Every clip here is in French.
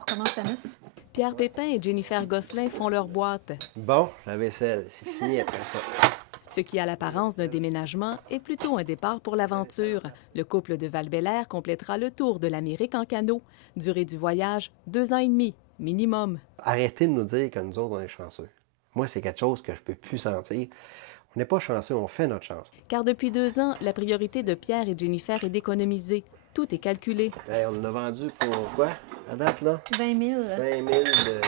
On recommence à neuf. Pierre Pépin et Jennifer Gosselin font leur boîte. Bon, la vaisselle, c'est fini après ça. Ce qui a l'apparence d'un déménagement est plutôt un départ pour l'aventure. Le couple de Val-Bélair complétera le tour de l'Amérique en canot. Durée du voyage, 2 ans et demi, minimum. Arrêtez de nous dire que nous autres, on est chanceux. Moi, c'est quelque chose que je peux plus sentir. On n'est pas chanceux, on fait notre chance. Car depuis 2 ans, la priorité de Pierre et Jennifer est d'économiser. Tout est calculé. Hey, on en a vendu pour quoi, à date, là? 20 000. 20 000 de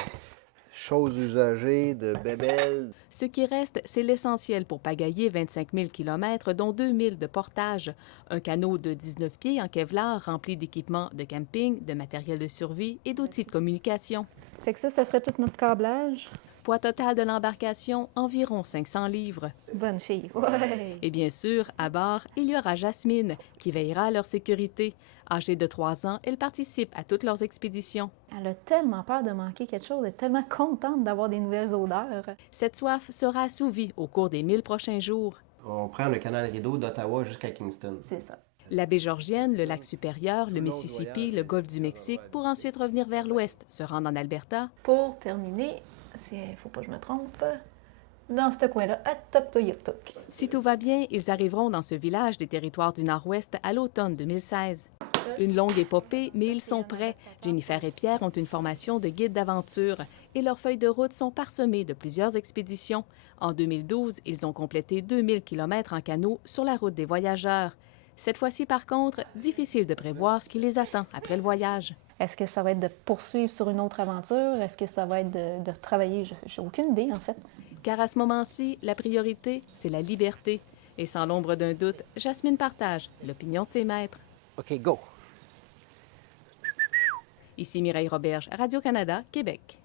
choses usagées, de bébelles. Ce qui reste, c'est l'essentiel pour pagailler 25 000 km, dont 2 000 de portage. Un canot de 19 pieds en Kevlar rempli d'équipements de camping, de matériel de survie et d'outils de communication. Fait que ça ferait tout notre câblage. Poids total de l'embarcation, environ 500 livres. Bonne fille. Ouais. Et bien sûr, à bord, il y aura Jasmine, qui veillera à leur sécurité. Âgée de 3 ans, elle participe à toutes leurs expéditions. Elle a tellement peur de manquer quelque chose. Elle est tellement contente d'avoir des nouvelles odeurs. Cette soif sera assouvie au cours des 1000 prochains jours. On prend le canal Rideau d'Ottawa jusqu'à Kingston. C'est ça. La baie Georgienne, le lac supérieur, le Mississippi, le golfe du Mexique, pour ensuite revenir vers l'ouest, se rendre en Alberta. Pour terminer, il faut pas que je me trompe, dans ce coin-là, à Tuktoyaktuk. Si tout va bien, ils arriveront dans ce village des territoires du Nord-Ouest à l'automne 2016. Une longue épopée, mais ils sont prêts. Jennifer et Pierre ont une formation de guide d'aventure et leurs feuilles de route sont parsemées de plusieurs expéditions. En 2012, ils ont complété 2000 km en canot sur la route des voyageurs. Cette fois-ci, par contre, difficile de prévoir ce qui les attend après le voyage. Est-ce que ça va être de poursuivre sur une autre aventure? Est-ce que ça va être de travailler? J'ai aucune idée, en fait. Car à ce moment-ci, la priorité, c'est la liberté. Et sans l'ombre d'un doute, Jasmine partage l'opinion de ses maîtres. OK, go! Ici Mireille Roberge, Radio-Canada, Québec.